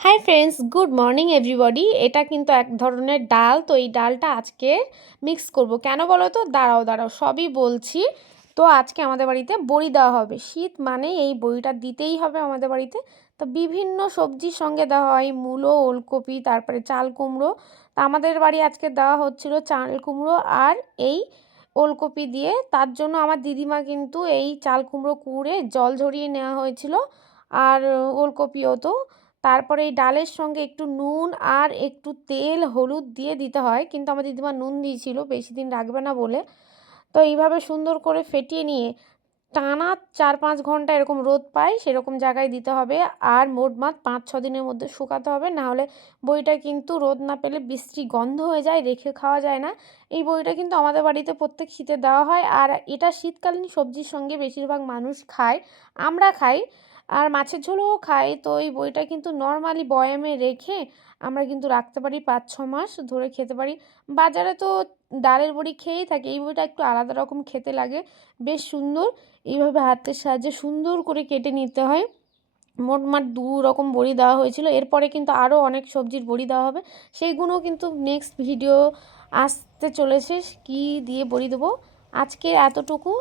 Hi friends, good morning everybody. এটা কিন্তু এক ধরনের ডাল। তো এই ডালটা আজকে মিক্স করব। কেন বলো তো? দাঁড়াও সবই বলছি। তো আজকে আমাদের বাড়িতে বড়ি দেওয়া হবে। শীত মানে এই বড়িটা দিতেই হবে আমাদের বাড়িতে। তো বিভিন্ন সবজির সঙ্গে দেওয়া হয়, মূলো, ওলকপি, তারপরে চাল কুমড়ো। তো আমাদের বাড়ি আজকে দেওয়া হচ্ছিল চাল কুমড়ো আর এই ওলকপি দিয়ে। তার জন্য আমার দিদিমা কিন্তু এই চাল কুমড়ো কুড়ে জল ঝরিয়ে নেওয়া হয়েছিল, আর ওলকপিও। তো তারপরে এই ডালের সঙ্গে একটু নুন আর একটু তেল হলুদ দিয়ে দিতে হয়, কিন্তু আমার দিদিমা নুন দিয়েছিল বেশি দিন রাখবে না বলে। তো এইভাবে সুন্দর করে ফেটিয়ে নিয়ে টানা 4-5 ঘন্টা এরকম রোদ পায় সেরকম জায়গায় দিতে হবে, আর মোটমাট 5-6 দিনের মধ্যে শুকাতে হবে। নাহলে বইটা কিন্তু রোদ না পেলে বিশ্রী গন্ধ হয়ে যায়, রেখে খাওয়া যায় না। এই বইটা কিন্তু আমাদের বাড়িতে প্রত্যেক শীতে দেওয়া হয়, আর এটা শীতকালীন সবজির সঙ্গে বেশিরভাগ মানুষ খায়, আমরা খাই, আর মাছের ঝোলও খাই। তো এই বইটা কিন্তু নর্মালি বয়ামে রেখে আমরা কিন্তু রাখতে পারি 5-6 মাস ধরে খেতে পারি। বাজারে তো ডালের বড়ি খেয়েই থাকে, এই বইটা একটু আলাদা রকম খেতে লাগে, বেশ সুন্দর। এইভাবে হাতের সাহায্যে সুন্দর করে কেটে নিতে হয়। মোটমাট 2 রকম বড়ি দেওয়া হয়েছিল। এরপরে কিন্তু আরও অনেক সবজির বড়ি দেওয়া হবে, সেইগুলো কিন্তু নেক্সট ভিডিও আসতে চলেছে, কী দিয়ে বড়ি দেবো। আজকে এতটুকু।